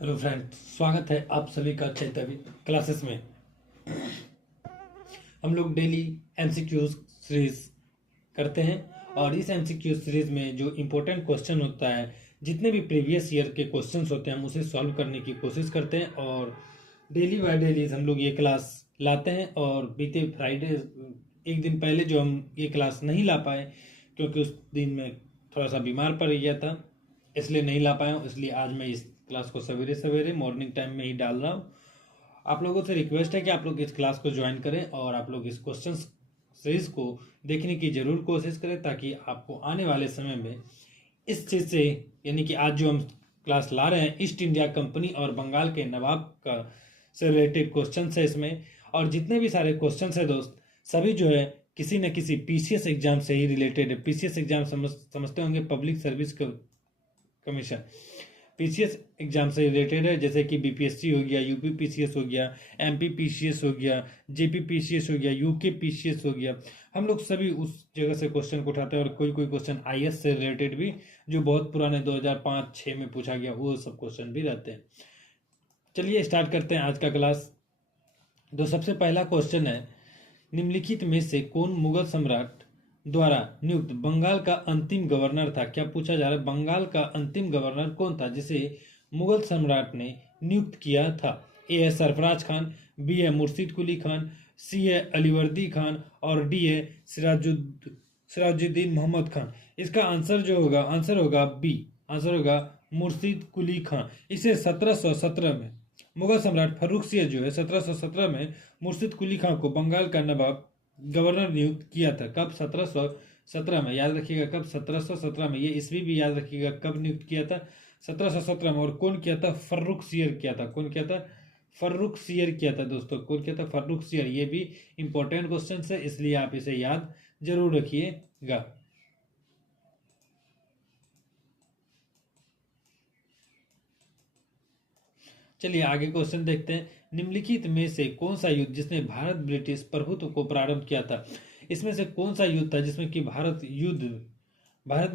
Hello friend, स्वागत है आप सभी का चैतवी क्लासेस में। हम लोग डेली एमसीक्यूज सीरीज करते हैं और इस एमसीक्यू सीरीज में जो इम्पोर्टेंट क्वेश्चन होता है, जितने भी प्रीवियस ईयर के क्वेश्चंस होते हैं, हम उसे सॉल्व करने की कोशिश करते हैं। और डेली बाय डेली हम लोग ये क्लास लाते हैं। और बीते फ्राइडे एक दिन पहले जो हम ये क्लास नहीं ला पाए, क्योंकि उस दिन मैं थोड़ा सा बीमार पड़ गया था, इसलिए नहीं ला पाया हूँ। इसलिए आज मैं इस क्लास को सवेरे सवेरे मॉर्निंग टाइम में ही डाल रहा हूँ। आप लोगों से रिक्वेस्ट है कि आप लोग इस क्लास को ज्वाइन करें और आप लोग इस क्वेश्चन सीरीज को देखने की जरूर कोशिश करें, ताकि आपको आने वाले समय में इस चीज़ से, यानी कि आज जो हम क्लास ला रहे हैं ईस्ट इंडिया कंपनी और बंगाल के नवाब का से रिलेटेड क्वेश्चन है इसमें। और जितने भी सारे क्वेश्चन है दोस्त, सभी जो है किसी न किसी पीसीएस एग्जाम से ही रिलेटेड है। पीसीएस एग्जाम समझते होंगे, public service commission. PCS exam से रिलेटेड है, जैसे कि बीपीएससी हो गया, यूपी पीसीएस हो गया, एमपी पीसीएस हो गया, जेपी पीसीएस हो गया, यूके पीसीएस हो गया। हम लोग सभी उस जगह से क्वेश्चन को उठाते हैं। और कोई कोई क्वेश्चन आईएएस से रिलेटेड भी, जो बहुत पुराने 2005-6 में पूछा गया, वो सब क्वेश्चन भी रहते हैं। चलिए स्टार्ट करते हैं आज का क्लास। तो सबसे पहला क्वेश्चन है, निम्नलिखित में से कौन मुगल सम्राट द्वारा नियुक्त बंगाल का अंतिम गवर्नर था? क्या पूछा जा रहा है, बंगाल का अंतिम गवर्नर कौन था जिसे मुगल सम्राट ने नियुक्त किया था? ए है सरफराज खान, बी है मुर्शिद कुली खान, सी है अलीवर्दी खान और डी है सिराजुद्दीन मोहम्मद खान। इसका आंसर जो होगा, आंसर होगा बी, आंसर होगा मुर्शिद कुली खान। इसे 1717 में मुगल सम्राट फर्रुखसियर जो है 1717 में मुर्शिद कुली खान को बंगाल का नवाब गवर्नर नियुक्त किया था। कब? 1717 में। याद रखिएगा कब? 1717 में। ये ईस्वी भी याद रखिएगा कब नियुक्त किया था, 1717 में। और कौन किया था? फर्रुखसियर किया था। कौन किया था? फर्रुखसियर किया था दोस्तों। कौन किया था? फर्रुखसियर। ये भी इंपॉर्टेंट क्वेश्चन है, इसलिए आप इसे याद जरूर रखिएगा। चलिए आगे क्वेश्चन देखते हैं। निम्नलिखित में से कौन सा युद्ध जिसने भारत ब्रिटिश प्रभुत्व को प्रारंभ किया था? इसमें से कौन सा युद्ध था जिसमें कि भारत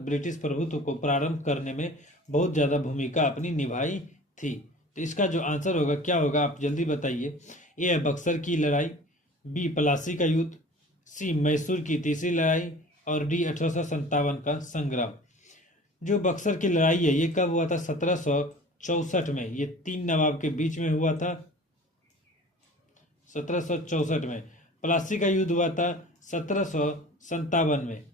ब्रिटिश प्रभुत्व को प्रारंभ करने में बहुत ज्यादा भूमिका अपनी निभाई थी? तो इसका जो आंसर होगा क्या होगा, आप जल्दी बताइए। ए है बक्सर की लड़ाई, बी प्लासी का युद्ध, सी मैसूर की तीसरी लड़ाई और डी 1857 का संग्राम। जो बक्सर की लड़ाई है ये कब हुआ था? 1764 में। ये तीन नवाब के बीच में हुआ था 1764 में। प्लासी का युद्ध हुआ था 1757 में।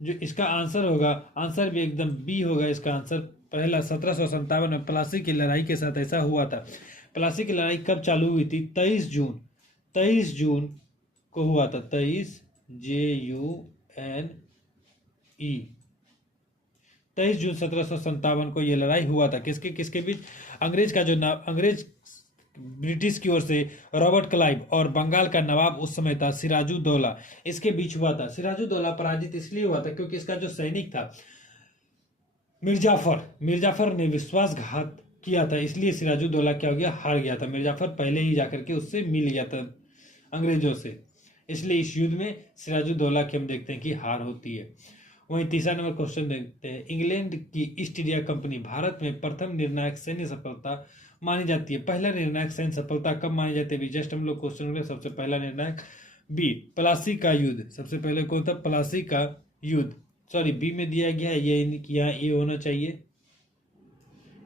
जो इसका आंसर होगा, आंसर भी एकदम बी होगा इसका आंसर। पहला 1757 में प्लासी की लड़ाई के साथ ऐसा हुआ था। प्लासी की लड़ाई कब चालू हुई थी? 23 जून को हुआ था। 23 जून 1757 को यह लड़ाई हुआ था। किसके किसके बीच? अंग्रेज का जो अंग्रेज ब्रिटिश की ओर से रॉबर्ट क्लाइव और बंगाल का नवाब उस समय था सिराजुद्दौला, इसके बीच हुआ था। सिराजुद्दौला पराजित इसलिए हुआ था क्योंकि इसका जो सैनिक था मिर्जाफर ने विश्वासघात किया था, इसलिए सिराजुद्दौला क्या हो गया? हार गया था। मिर्जाफर पहले ही जाकर के उससे मिल गया था अंग्रेजों से, इसलिए इस युद्ध में सिराजुद्दौला की हम देखते हैं कि हार होती है। वहीं तीसरा नंबर क्वेश्चन देखते हैं। इंग्लैंड की ईस्ट इंडिया कंपनी भारत में प्रथम निर्णायक सैन्य सफलता मानी जाती है। पहला निर्णायक सैन्य सफलता कब मानी जाती है? जस्ट हम लोग क्वेश्चन, सबसे पहला निर्णायक बी प्लासी का युद्ध। सबसे पहले कौन था? प्लासी का युद्ध। सॉरी, बी में दिया गया है, ये यहाँ ए होना चाहिए,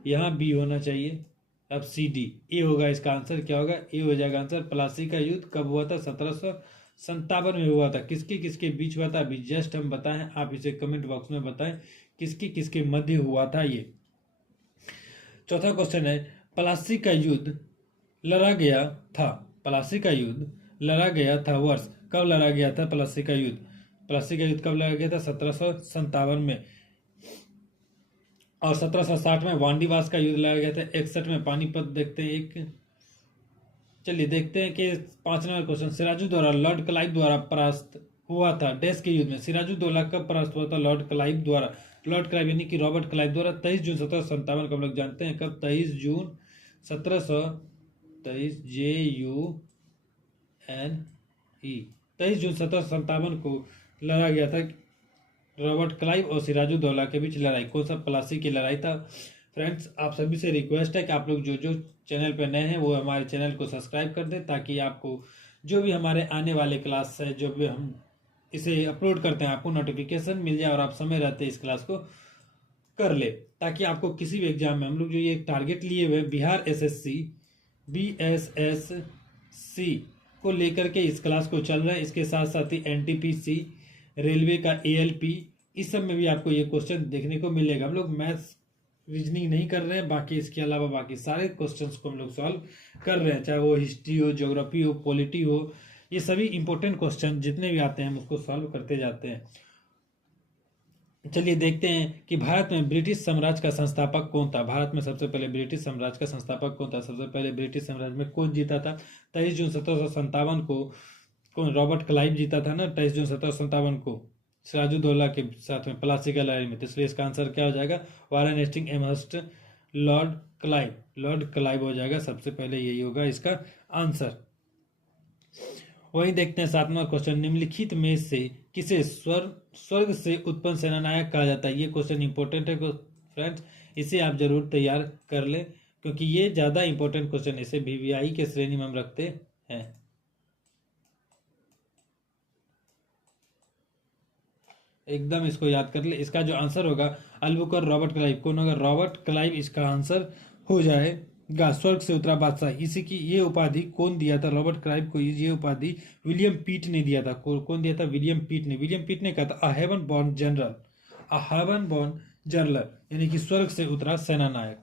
यहाँ बी होना चाहिए। अब सी डी ए होगा इसका आंसर। क्या होगा? ए हो जाएगा आंसर। प्लासी का युद्ध कब हुआ था? 1757 में हुआ था। किसके किसके बीच हुआ था? अभी जस्ट हम बताएं, आप इसे कमेंट बॉक्स में बताएं किसके किसके मध्य हुआ था ये। चौथा क्वेश्चन है, प्लासी का युद्ध लड़ा गया था। प्लासी का युद्ध लड़ा गया था वर्ष कब लड़ा गया था? प्लासी का युद्ध कब लड़ा गया था? 1757 में। और 1760 में वांडीवास का युद्ध लड़ा गया था। 61 में पानीपत। देखते हैं एक, चलिए देखते हैं कि 5 number question, Sirajuddaula lord Clive द्वारा परास्त हुआ था डैश के युद्ध में। सिराजुद्दौला कब परास्त हुआ था? लॉर्ड क्लाइव द्वारा। लॉर्ड क्लाइव यानी कि रॉबर्ट क्लाइव द्वारा 23 जून 1757 को हम लोग जानते हैं। कब? 23 जून 1723 1757 को लड़ा गया था रॉबर्ट क्लाइव और सिराजुद्दौला के बीच लड़ाई। कौन सा? प्लासी की लड़ाई था। फ्रेंड्स, आप सभी से रिक्वेस्ट है कि आप लोग जो जो चैनल पर नए हैं वो हमारे चैनल को सब्सक्राइब कर दें, ताकि आपको जो भी हमारे आने वाले क्लास है, जो भी हम इसे अपलोड करते हैं, आपको नोटिफिकेशन मिल जाए और आप समय रहते इस क्लास को कर ले, ताकि आपको किसी भी एग्जाम में, हम लोग जो ये टारगेट लिए हुए बिहार एसएससी बीएसएससी को लेकर के इस क्लास को चल रहा है। इसके साथ साथ ही एनटीपीसी, रेलवे का एएलपी, इस सब में भी आपको ये क्वेश्चन देखने को मिलेगा। हम लोग मैथ्स रीजनिंग नहीं कर रहे हैं, बाकी इसके अलावा बाकी सारे क्वेश्चंस को हम लोग सॉल्व कर रहे हैं, चाहे वो हिस्ट्री हो, ज्योग्राफी हो, पॉलिटी हो, ये सभी इंपॉर्टेंट क्वेश्चन जितने भी आते हैं हम उसको सॉल्व करते जाते हैं। चलिए देखते हैं कि भारत में ब्रिटिश साम्राज्य का संस्थापक कौन था। भारत में सबसे पहले ब्रिटिश साम्राज्य का संस्थापक कौन था? सबसे पहले ब्रिटिश साम्राज्य में कौन जीता था? 23 जून 1757 को कौन? रॉबर्ट क्लाइव जीता था ना, 23 जून 1757 को सिराजुद्दौला के साथ में प्लासी की लड़ाई में। तो इसलिए इसका आंसर क्या हो जाएगा? Warren Hasting, Amherst, lord Clive. Lord Clive हो जाएगा सबसे पहले, यही होगा इसका आंसर। वहीं देखते हैं 7वां क्वेश्चन, निम्नलिखित में से किसे स्वर्ग से उत्पन्न सेनानायक कहा जाता है? ये क्वेश्चन इंपॉर्टेंट है फ्रेंड्स, इसे आप जरूर तैयार कर लें, क्योंकि ये ज्यादा इंपॉर्टेंट क्वेश्चन, इसे वीवीआई के श्रेणी में हम रखते हैं। एकदम इसको याद कर ले। इसका जो आंसर होगा अल्बुकर रॉबर्ट क्लाइव। कौन होगा? रॉबर्ट क्लाइव इसका आंसर हो जाएगा। स्वर्ग से उतरा बादशाह, इसी की ये उपाधि कौन दिया था? रॉबर्ट क्लाइव को ये उपाधि विलियम पीट ने दिया था। कौन दिया था? विलियम पीट ने। विलियम पीट ने कहा था अ हेवन बॉर्न जनरल, अ हेवन बॉर्न जनरल, यानी कि स्वर्ग से उतरा सेनानायक।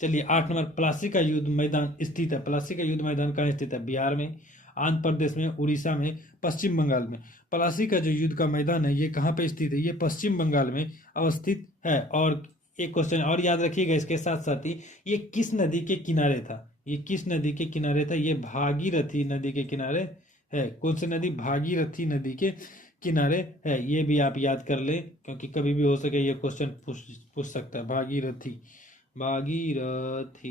चलिए 8 नंबर, प्लासी का युद्ध मैदान स्थित है। प्लासी का युद्ध मैदान कहाँ स्थित है? बिहार में, आंध्र प्रदेश में, उड़ीसा में, पश्चिम बंगाल में। प्लासी का जो युद्ध का मैदान है ये कहाँ पे स्थित है? ये पश्चिम बंगाल में अवस्थित है। और एक क्वेश्चन और याद रखिएगा इसके साथ साथ ही, ये किस नदी के किनारे था? ये किस नदी के किनारे था? ये भागीरथी नदी के किनारे है। कौन सी नदी? भागीरथी नदी के किनारे है। ये भी आप याद कर ले, क्योंकि कभी भी हो सके ये क्वेश्चन पूछ सकता है। भागीरथी, भागीरथी।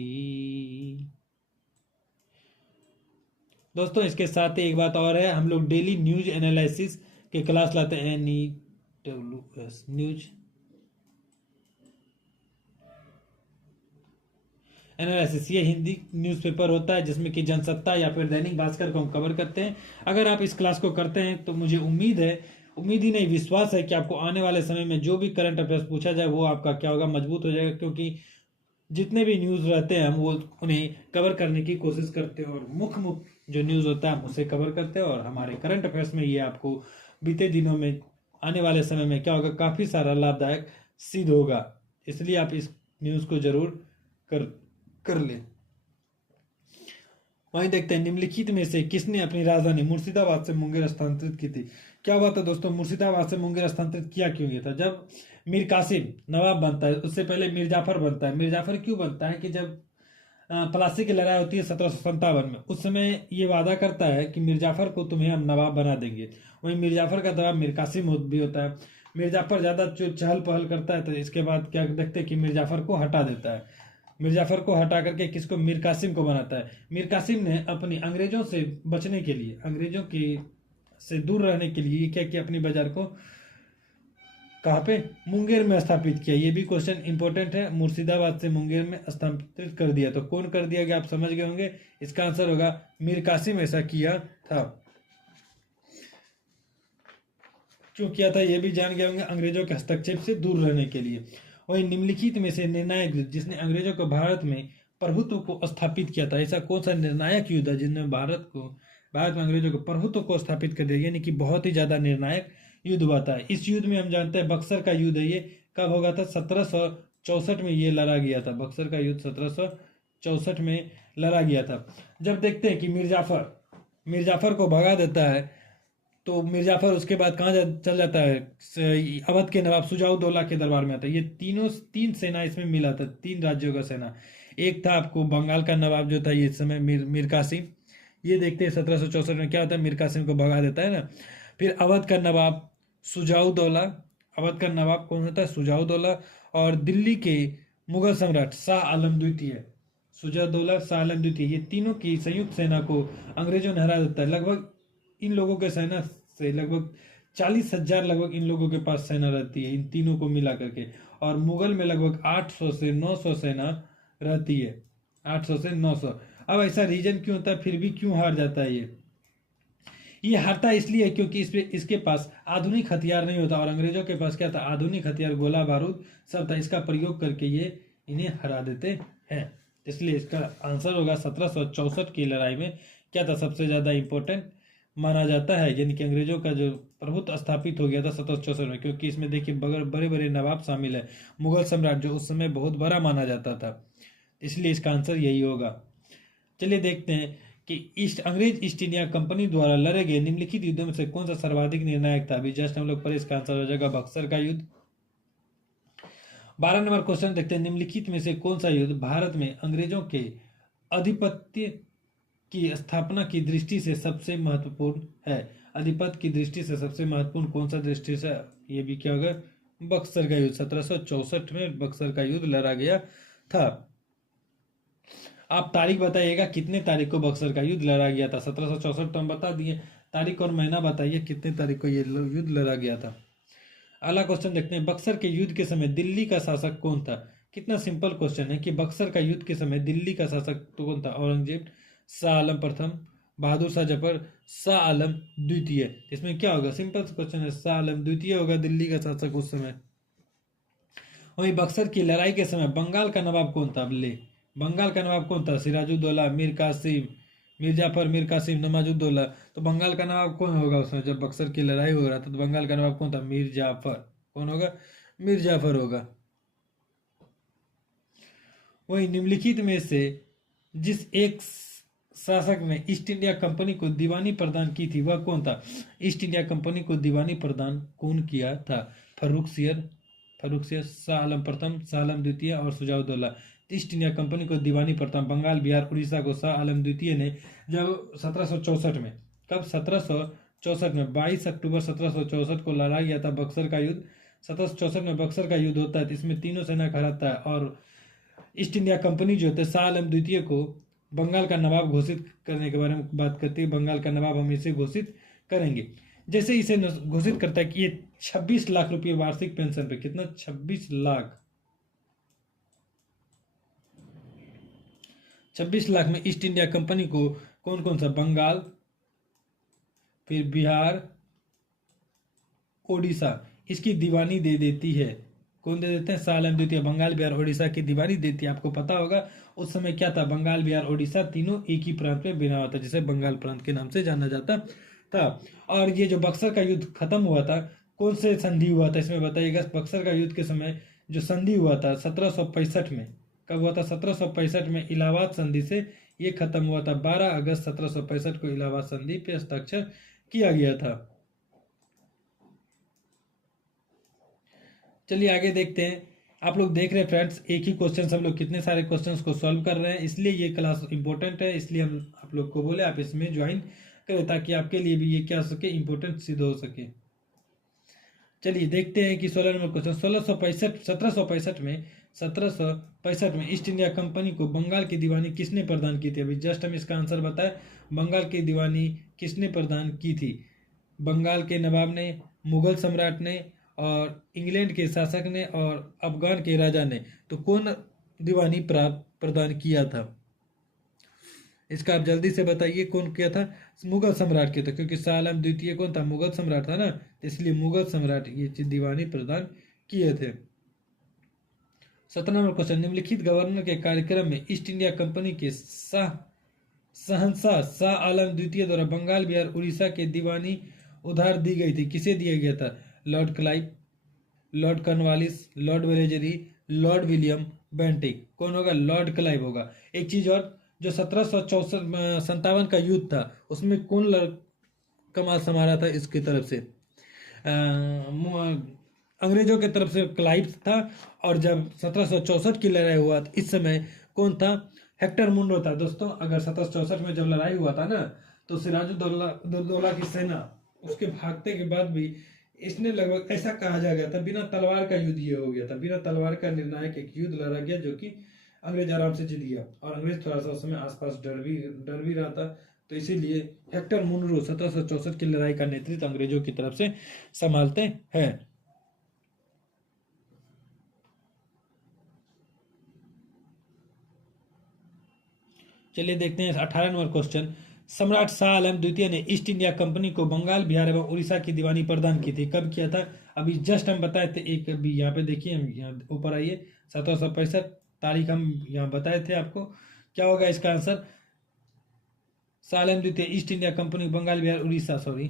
दोस्तों इसके साथ ही एक बात और है, हम लोग डेली न्यूज एनालिसिस के क्लास लाते हैं। NEWS न्यूज एनालिसिस, ये हिंदी न्यूज़पेपर होता है जिसमें कि जनसत्ता या फिर दैनिक भास्कर को हम कवर करते हैं। अगर आप इस क्लास को करते हैं तो मुझे उम्मीद ही नहीं विश्वास है कि आपको आने वाले समय में जो भी करंट अफेयर्स पूछा जाए वो आपका क्या होगा? मजबूत हो जाएगा, क्योंकि जितने भी न्यूज़ रहते हैं हम वो उन्हें कवर करने की कोशिश करते हैं, और मुख्य जो न्यूज़ होता है हम उसे कवर करते हैं। और हमारे करंट अफेयर्स में ये आपको बीते दिनों में, आने वाले समय में क्या होगा? काफ़ी सारा लाभदायक सिद्ध होगा। इसलिए आप इस न्यूज़ को जरूर कर ले। वहीं देखते हैं, निम्नलिखित में से किसने अपनी राजधानी मुर्शिदाबाद से मुंगेर स्थानांतरित की थी? क्या बात है दोस्तों, मुर्शिदाबाद से मुंगेर स्थानांतरित किया क्यों गया था? जब मीर कासिम नवाब बनता है, उससे पहले मीर जाफर बनता है। मीर जाफर क्यों बनता है? कि जब प्लासी की लड़ाई होती है 1757 में, उस समय ये वादा करता है कि मीर जाफर को तुम्हें हम नवाब बना देंगे। वहीं मीर जाफर का दबाव मीर कासिम भी होता है। मीर जाफर ज्यादा चहल पहल करता है, तो इसके बाद क्या देखते हैं कि मीर जाफर को हटा देता है। मीर जाफर को हटा करके किसको? मीर कासिम को बनाता है। मीर कासिम ने अपनी अंग्रेजों से बचने के लिए, अंग्रेजों की से दूर रहने के लिए क्या किया? अपनी बाजार को कहाँ पे? मुंगेर में स्थापित किया। ये भी क्वेश्चन इंपॉर्टेंट है। मुर्शिदाबाद से मुंगेर में स्थापित कर दिया, तो कौन कर दिया गया? आप समझ गए होंगे। इसका आंसर होगा मीर कासिम ऐसा किया था। क्यों किया था ये भी जान गए होंगे, अंग्रेजों के हस्तक्षेप से दूर रहने के लिए। वही निम्नलिखित में से निर्णायक युद्ध जिसने अंग्रेजों को भारत में प्रभुत्व को स्थापित किया था, ऐसा कौन सा निर्णायक युद्ध है जिसने भारत में अंग्रेजों को प्रभुत्व को स्थापित कर दिया, यानी कि बहुत ही ज्यादा निर्णायक युद्ध हुआ था। इस युद्ध में हम जानते हैं बक्सर का युद्ध है। ये कब होगा था? 1764 में ये लड़ा गया था। बक्सर का युद्ध 1764 में लड़ा गया था। जब देखते हैं कि मिर्जाफर को भगा देता है, तो मिर्जाफर उसके बाद कहाँ चल जाता है? अवध के नवाब शुजाउद्दौला के दरबार में आता है। ये तीन सेना इसमें मिला था, 3 राज्यों का सेना। एक था आपको बंगाल का नवाब जो था ये समय मीर कासिम। ये देखते हैं 1764 में क्या होता है? मीर कासिम को भगा देता है ना। फिर अवध का नवाब शुजाउद्दौला, अवध का नवाब कौन होता है? शुजाउद्दौला। और दिल्ली के मुगल सम्राट शाह आलम द्वितीय, शुजाउद्दौला, शाह आलम द्वितीय, ये तीनों की संयुक्त सेना को अंग्रेजों ने हरा देता है। लगभग इन लोगों के सेना से लगभग 40,000 लगभग इन लोगों के पास सेना रहती है, इन तीनों को मिला करके। और मुगल में लगभग 800 से 900 सेना रहती है, 800 से 900। अब ऐसा रीजन क्यों होता है, फिर भी क्यों हार जाता है ये हारता इसलिए क्योंकि इसके पास आधुनिक हथियार नहीं होता, और अंग्रेजों के पास क्या था, आधुनिक हथियार, गोला बारूद सब था। इसका प्रयोग करके ये इन्हें हरा देते हैं। इसलिए इसका आंसर होगा 1764 की लड़ाई में क्या था, सबसे ज्यादा इंपॉर्टेंट माना जाता है, यानी कि अंग्रेजों का जो प्रभुत्व स्थापित हो गया था 1764 में। क्योंकि इसमें देखिए बड़े बड़े नवाब शामिल है, मुगल सम्राट जो उस समय बहुत बड़ा माना जाता था, इसलिए इसका आंसर यही होगा। चलिए देखते हैं कि अंग्रेज ईस्ट इंडिया कंपनी द्वारा लड़े गए निम्नलिखित युद्धों में से कौन सा सर्वाधिक निर्णायक था। अभी जस्ट हम लोग पर इसका आंसर हो जाएगा बक्सर का युद्ध। 12 नंबर क्वेश्चन देखते हैं, निम्नलिखित में से कौन सा युद्ध भारत में अंग्रेजों के आधिपत्य की स्थापना की दृष्टि से सबसे महत्वपूर्ण है। आधिपत्य की दृष्टि से सबसे महत्वपूर्ण कौन सा दृष्टि से, ये भी क्या होगा, बक्सर का युद्ध। 1764 में बक्सर का युद्ध लड़ा गया था। आप तारीख बताइएगा कितने तारीख को बक्सर का युद्ध लड़ा गया था। 1764 तो हम बता दिए, तारीख और महीना बताइए कितने तारीख को ये युद्ध लड़ा गया था। अगला क्वेश्चन देखते हैं, बक्सर के युद्ध के समय दिल्ली का शासक कौन था। कितना सिंपल क्वेश्चन है कि बक्सर का युद्ध के समय दिल्ली का शासक तो कौन था, औरंगजेब, शाह आलम प्रथम, बहादुर शाह जफर, शाह आलम द्वितीय। इसमें क्या होगा, सिंपल क्वेश्चन है, शाह आलम द्वितीय होगा दिल्ली का शासक उस समय। वही बक्सर की लड़ाई के समय बंगाल का नवाब कौन था, ले बंगाल का नवाब कौन था, सिराजुद्दौला, मीर कासिम, मीर जाफर, मीर कासिम, नवाजुद्दौला। तो बंगाल का नवाब कौन होगा उसमें, जब बक्सर की लड़ाई हो रहा था तो बंगाल का नवाब कौन था, मीर जाफर। कौन होगा, मीर जाफर होगा। वही निम्नलिखित में से जिस एक शासक ने ईस्ट इंडिया कंपनी को दीवानी प्रदान की थी वह कौन था। ईस्ट इंडिया कंपनी को दीवानी प्रदान कौन किया था, फर्रुख सियर, शाह आलम प्रथम, शाह आलम द्वितीय और सुजाउद्दौला। ईस्ट इंडिया कंपनी को दीवानी प्रदान बंगाल, बिहार, उड़ीसा को शाह आलम द्वितीय ने जब 1764 में, कब 1764 में 22 अक्टूबर 1764 को लड़ा गया था बक्सर का युद्ध। 1764 में बक्सर का युद्ध होता है तो इसमें तीनों सेना का रहता है, और ईस्ट इंडिया कंपनी जो होता है शाह आलम द्वितीय को बंगाल का नवाब घोषित करने के बारे में बात करती है। बंगाल का नवाब हम इसे घोषित करेंगे। जैसे इसे घोषित करता है कि ये 26 लाख रुपये वार्षिक पेंशन पे, कितना, 26 लाख, 26 लाख में ईस्ट इंडिया कंपनी को कौन कौन सा, बंगाल, फिर बिहार, ओडिशा, इसकी दीवानी दे देती है। कौन दे देते हैं, शाह आलम द्वितीय बंगाल, बिहार, ओडिशा की दीवानी देती है। आपको पता होगा उस समय क्या था, बंगाल, बिहार, ओडिशा तीनों एक ही प्रांत में बना हुआ था, जिसे बंगाल प्रांत के नाम से जाना जाता था। और ये जो बक्सर का युद्ध खत्म हुआ था, कौन से संधि हुआ था इसमें बताइएगा। बक्सर का युद्ध के समय जो संधि हुआ था 1765 में, कब हुआ था, 1765 में इलाहाबाद संधि से ये खत्म हुआ था। 12 अगस्त 1765 को इलाहाबाद संधि पे हस्ताक्षर किया गया था। चलिए आगे देखते हैं। आप लोग देख रहे हैं फ्रेंड्स, एक ही क्वेश्चन सब लोग कितने सारे क्वेश्चंस को सॉल्व कर रहे हैं, इसलिए ये क्लास इंपॉर्टेंट है। इसलिए हम आप लोग को बोले आप इसमें ज्वाइन करें ताकि आपके लिए भी ये क्या हो सके, इंपॉर्टेंट सिद्ध हो सके। चलिए देखते हैं कि 16 नंबर क्वेश्चन, 1765 में ईस्ट इंडिया कंपनी को बंगाल की दीवानी किसने प्रदान की थी। अभी जस्ट हम इसका आंसर बताएं, बंगाल की दीवानी किसने प्रदान की थी, बंगाल के नवाब ने, मुगल सम्राट ने, और इंग्लैंड के शासक ने, और अफगान के राजा ने। तो कौन दीवानी प्रदान किया था, इसका आप जल्दी से बताइए, कौन किया था, मुगल सम्राट किया था, क्योंकि शाह आलम द्वितीय कौन था, मुगल सम्राट था ना, इसलिए मुगल सम्राट ये दीवानी प्रदान किए थे। 17 नंबर क्वेश्चन, निम्नलिखित गवर्नर के कार्यक्रम में ईस्ट इंडिया कंपनी के शहंशाह शाह आलम द्वितीय द्वारा बंगाल, बिहार, उड़ीसा के दीवानी उधार दी गई थी, किसे दिया गया था, Lord Clive, Lord Cornwallis, Lord Wellesley, Lord William Bentinck. कौन होगा, लॉर्ड क्लाइव होगा। एक चीज और, जो 1757 का युद्ध था उसमें कौन कमाल संभाला था इसकी तरफ से, अंग्रेजों की तरफ से क्लाइव था। और जब 1764 की लड़ाई हुआ था इस समय कौन था, हेक्टर मुंडो था। दोस्तों अगर 1764 में जब लड़ाई हुआ था ना, तो सिराजुद्दौला की सेना उसके भागते के बाद भी इसने लगभग, ऐसा कहा जा गया था, बिना तलवार का युद्ध ये हो गया था, बिना तलवार का निर्णायक एक युद्ध लड़ा गया जो कि अंग्रेज आराम से जीत गया। और अंग्रेज थोड़ा सा उस समय आसपास डर भी रहा था, तो इसीलिए हेक्टर मुनरो 1764 की लड़ाई का नेतृत्व अंग्रेजों की तरफ से संभालते हैं। चलिए देखते हैं 18 नंबर क्वेश्चन। सम्राट शाह आलम द्वितीय ने ईस्ट इंडिया कंपनी को बंगाल, बिहार एवं उड़ीसा की दीवानी प्रदान की थी। कब किया था? अभी जस्ट हम बताए थे। एक अभी यहाँ पे देखिए, हम यहाँ ऊपर आइए, 1765 तारीख हम यहाँ बताए थे आपको। क्या होगा इसका आंसर? शाह आलम द्वितीय East India Company Bengal, Bihar, Orissa, sorry,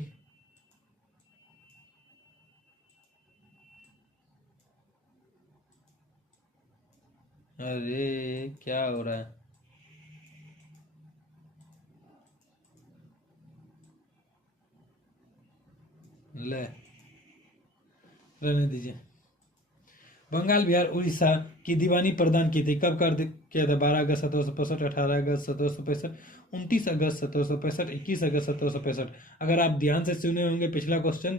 अरे क्या हो रहा है, ले रहने दीजिए। बंगाल, बिहार, उड़ीसा की दीवानी प्रदान की थी। कब कर किया था? 12 अगस्त 1765, 18 अगस्त 1765, 29 अगस्त 1765, 21 अगस्त 1765। अगर आप ध्यान से सुने होंगे पिछला क्वेश्चन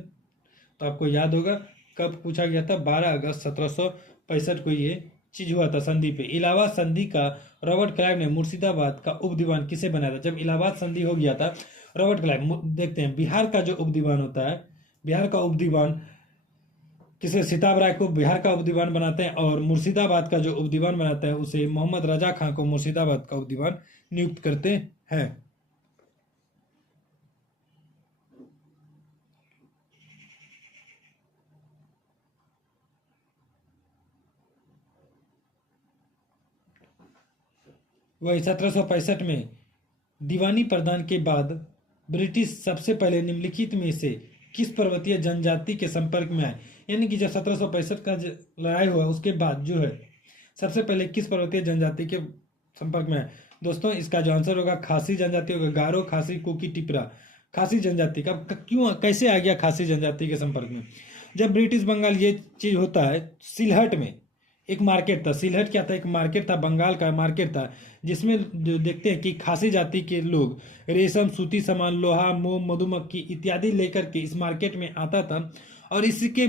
तो आपको याद होगा कब पूछा गया था। 12 अगस्त 1765 को ये चीज हुआ था संधि पे। इलाहाबाद संधि का रॉबर्ट क्लाइव ने मुर्शिदाबाद का उप दीवान किसे बनाया था? जब इलाहाबाद संधि हो गया था, रॉबर्ट क्लाइव, देखते हैं बिहार का जो उप दीवान होता है, बिहार का उप दीवान किसे? सीताब राय को बिहार का उप दीवान बनाते हैं, और मुर्शिदाबाद का जो उप दीवान बनाता है उसे मोहम्मद रजा खां को मुर्शिदाबाद का उप दीवान नियुक्त करते हैं। वही 1765 में दीवानी प्रदान के बाद ब्रिटिश सबसे पहले निम्नलिखित में से किस पर्वतीय जनजाति के संपर्क में आए? यानी कि जब 1765 का लड़ाई हुआ उसके बाद जो है सबसे पहले किस पर्वतीय जनजाति के संपर्क में आए? दोस्तों इसका जो आंसर होगा खासी जनजाति होगा। गारो, खासी, कुकी, टिपरा, खासी जनजाति का। क्यों, कैसे आ गया खासी जनजाति के संपर्क में? जब ब्रिटिश बंगाल ये चीज होता है, सिलहट में एक मार्केट था। सिलहट क्या था? एक मार्केट था, बंगाल का मार्केट था, जिसमें जो देखते हैं कि खासी जाति के लोग रेशम, सूती सामान, लोहा, मोम, मधुमक्खी इत्यादि लेकर के इस मार्केट में आता था, और इसके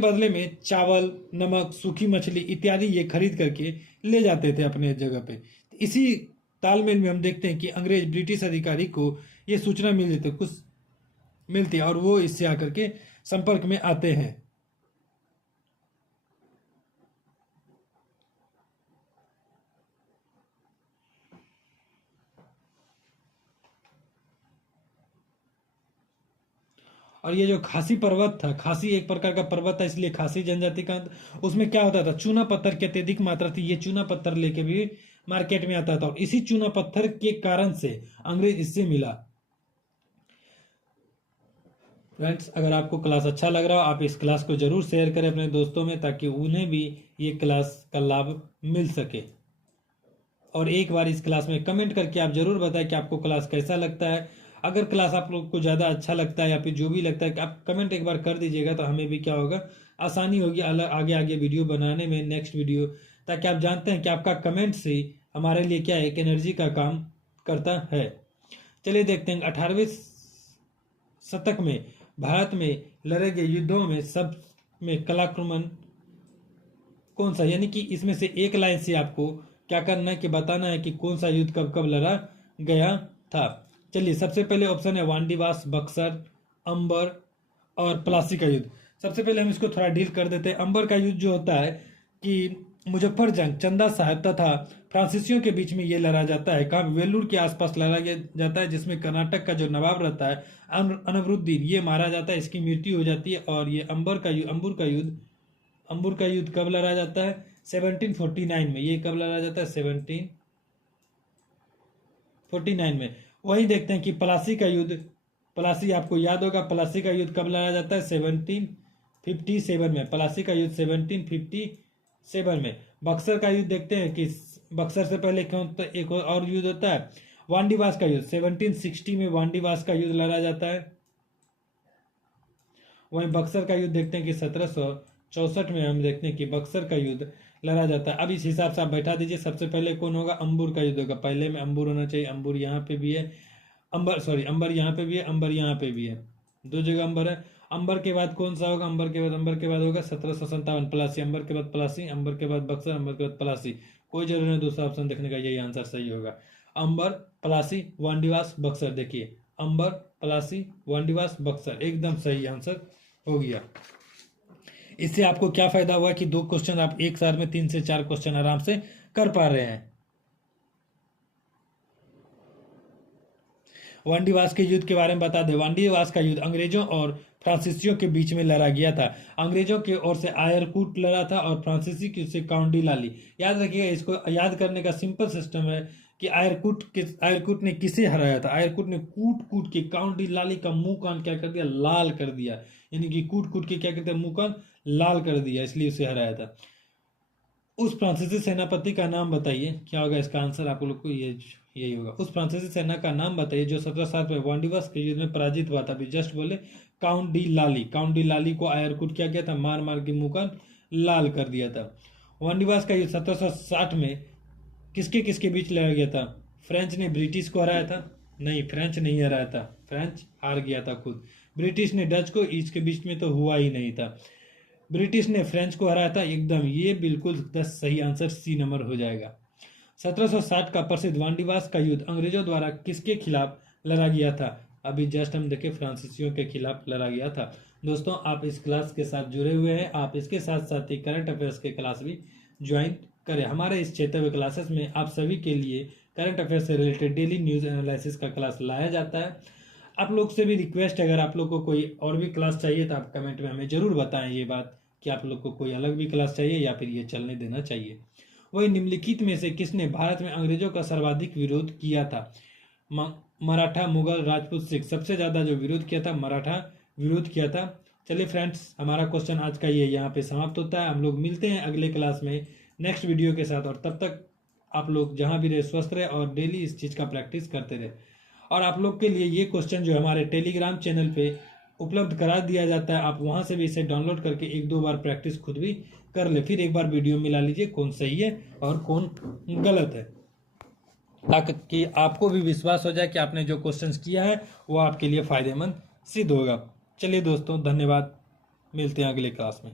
बदले में चावल, नमक, सूखी मछली इत्यादि ये खरीद करके ले जाते थे अपने जगह पे। इसी तालमेल में हम देखते हैं कि अंग्रेज ब्रिटिश अधिकारी को ये सूचना मिलती है और वो इससे आकर के संपर्क में आते हैं। और ये जो खासी पर्वत था, खासी एक प्रकार का पर्वत था, इसलिए खासी जनजाति का, उसमें क्या होता था? चूना पत्थर की अत्यधिक मात्रा थी। ये चूना पत्थर लेके भी मार्केट में आता था, और इसी चूना पत्थर के कारण से अंग्रेज इससे मिला। फ्रेंड्स, अगर आपको क्लास अच्छा लग रहा हो, आप इस क्लास को जरूर शेयर करें अपने दोस्तों में, ताकि उन्हें भी ये क्लास का लाभ मिल सके। और एक बार इस क्लास में कमेंट करके आप जरूर बताएं कि आपको क्लास कैसा लगता है। अगर क्लास आप लोग को ज़्यादा अच्छा लगता है या फिर जो भी लगता है कि आप कमेंट एक बार कर दीजिएगा, तो हमें भी क्या होगा, आसानी होगी आगे आगे वीडियो बनाने में, नेक्स्ट वीडियो। ताकि आप जानते हैं कि आपका कमेंट से हमारे लिए क्या है, एक एनर्जी का काम करता है। चलिए देखते हैं 18वें शतक में भारत में लड़े गए युद्धों में सब में कलाक्रमण कौन सा? यानी कि इसमें से एक लाइन से आपको क्या करना है कि बताना है कि कौन सा युद्ध कब कब लड़ा गया था। चलिए सबसे पहले ऑप्शन है वांडीवास, बक्सर, अंबर और प्लासी का युद्ध। सबसे पहले हम इसको थोड़ा डील कर देते हैं। अंबर का युद्ध जो होता है कि मुजफ्फर जंग, चंदा साहब तथा फ्रांसीसियों के बीच में ये लड़ा जाता है। कहाँ? वेल्लूर के आसपास लड़ा जाता है, जिसमें कर्नाटक का जो नवाब रहता है अनवरुद्दीन, ये मारा जाता है, इसकी मृत्यु हो जाती है। और ये अंबुर का युद्ध कब लड़ा जाता है? 1749 में। ये कब लड़ा जाता है? 1749 में। वहीं देखते हैं कि प्लासी का युद्ध, प्लासी आपको याद होगा, प्लासी का युद्ध कब लड़ा जाता है? 1757 में। प्लासी का युद्ध 1757 में। बक्सर का युद्ध देखते हैं कि बक्सर से पहले क्यों तो एक और युद्ध होता है, वांडीवास का युद्ध। 1760 में वांडीवास का युद्ध लड़ा जाता है। वहीं बक्सर का युद्ध देखते हैं कि 1764 में हम देखते हैं कि बक्सर का युद्ध लड़ा जाता है। अब इस हिसाब से आप बैठा दीजिए। सबसे पहले कौन होगा? अंबुर का युद्ध होगा। पहले में अंबुर होना चाहिए। अंबुर यहाँ पे भी है, अंबर यहाँ पे भी है, अंबर यहाँ पे भी है, दो जगह अंबर है। अंबर के बाद कौन सा होगा? अंबर के बाद होगा 1757 प्लासी। अंबर के बाद प्लासी, अंबर के बाद बक्सर, अंबर के बाद प्लासी। कोई जरूरी नहीं दूसरा ऑप्शन देखने का, यही आंसर सही होगा। अंबर, पलासी, वांडीवास, बक्सर। देखिए अंबर, पलासी, वांडीवास, बक्सर एकदम सही आंसर हो गया। इससे आपको क्या फायदा हुआ कि 2 क्वेश्चन आप एक साथ में 3 से 4 क्वेश्चन आराम से कर पा रहे हैं। वांडीवास के युद्ध के बारे में बता दें। वांडीवास का युद्ध अंग्रेजों और फ्रांसीसियों के बीच में लड़ा गया था। अंग्रेजों की ओर से आयरकूट लड़ा था और फ्रांसीसी की ओर से काउंट डी लाली। याद रखिएगा, इसको याद करने का सिंपल सिस्टम है कि आयरकूट ने किसे हराया था। आयरकूट ने कूट कूट के काउंट डी लाली का मुंह कान क्या कर दिया, लाल कर दिया। यानी कि कूट कूट के क्या कर दिया, मुंह कान लाल कर दिया, इसलिए उसे हराया था। उस फ्रांसीसी सेनापति का नाम बताइए। क्या होगा इसका आंसर, आप लोग को यही होगा। उस फ्रांसीसी सेना का नाम बताइए जो 1707 में वांडीवास के युद्ध में पराजित हुआ था। अभी जस्ट बोले काउंट डी लाली। काउंट डी लाली को आयरकूट क्या किया था, मार मार के मुंह का लाल कर दिया था। वांडीवास का युद्ध 1760 में किसके किसके बीच लड़ा गया था। फ्रेंच ने ब्रिटिश को हराया था। नहीं, फ्रेंच नहीं हराया था, फ्रेंच हार गया था खुद। ब्रिटिश ने डच को, इसके बीच में तो हुआ ही नहीं था। ब्रिटिश ने फ्रेंच को हराया था, एकदम ये बिल्कुल 10 सही आंसर सी नंबर हो जाएगा। 1760 का प्रसिद्ध वांडीवास का युद्ध अंग्रेजों द्वारा किसके खिलाफ लड़ा गया था। अभी जस्ट हम देखे फ्रांसीसियों के खिलाफ लड़ा गया था। दोस्तों आप इस क्लास के साथ जुड़े हुए हैं, आप इसके साथ साथ ही करंट अफेयर्स के क्लास भी ज्वाइन करें। हमारे इस चेतव्य क्लासेस में आप सभी के लिए करंट अफेयर्स से रिलेटेड डेली न्यूज एनालिसिस का क्लास लाया जाता है। आप लोग से भी रिक्वेस्ट है, अगर आप लोग को कोई और भी क्लास चाहिए तो आप कमेंट में हमें जरूर बताएं ये बात कि आप लोग को कोई अलग भी क्लास चाहिए या फिर ये चलने देना चाहिए। वही निम्नलिखित में से किसने भारत में अंग्रेजों का सर्वाधिक विरोध किया था। मराठा, मुगल, राजपूत, सिख। सबसे ज्यादा जो विरोध किया था मराठा विरोध किया था। चलिए फ्रेंड्स, हमारा क्वेश्चन आज का ये यहाँ पे समाप्त होता है। हम लोग मिलते हैं अगले क्लास में नेक्स्ट वीडियो के साथ, और तब तक आप लोग जहां भी रहे स्वस्थ रहे और डेली इस चीज का प्रैक्टिस करते रहे। और आप लोग के लिए ये क्वेश्चन जो हमारे टेलीग्राम चैनल पे उपलब्ध करा दिया जाता है, आप वहां से भी इसे डाउनलोड करके 1-2 बार प्रैक्टिस खुद भी कर ले, फिर एक बार वीडियो मिला लीजिए कौन सही है और कौन गलत है, ताकि आपको भी विश्वास हो जाए कि आपने जो क्वेश्चंस किया है वो आपके लिए फायदेमंद सिद्ध होगा। चलिए दोस्तों, धन्यवाद, मिलते हैं अगले क्लास में।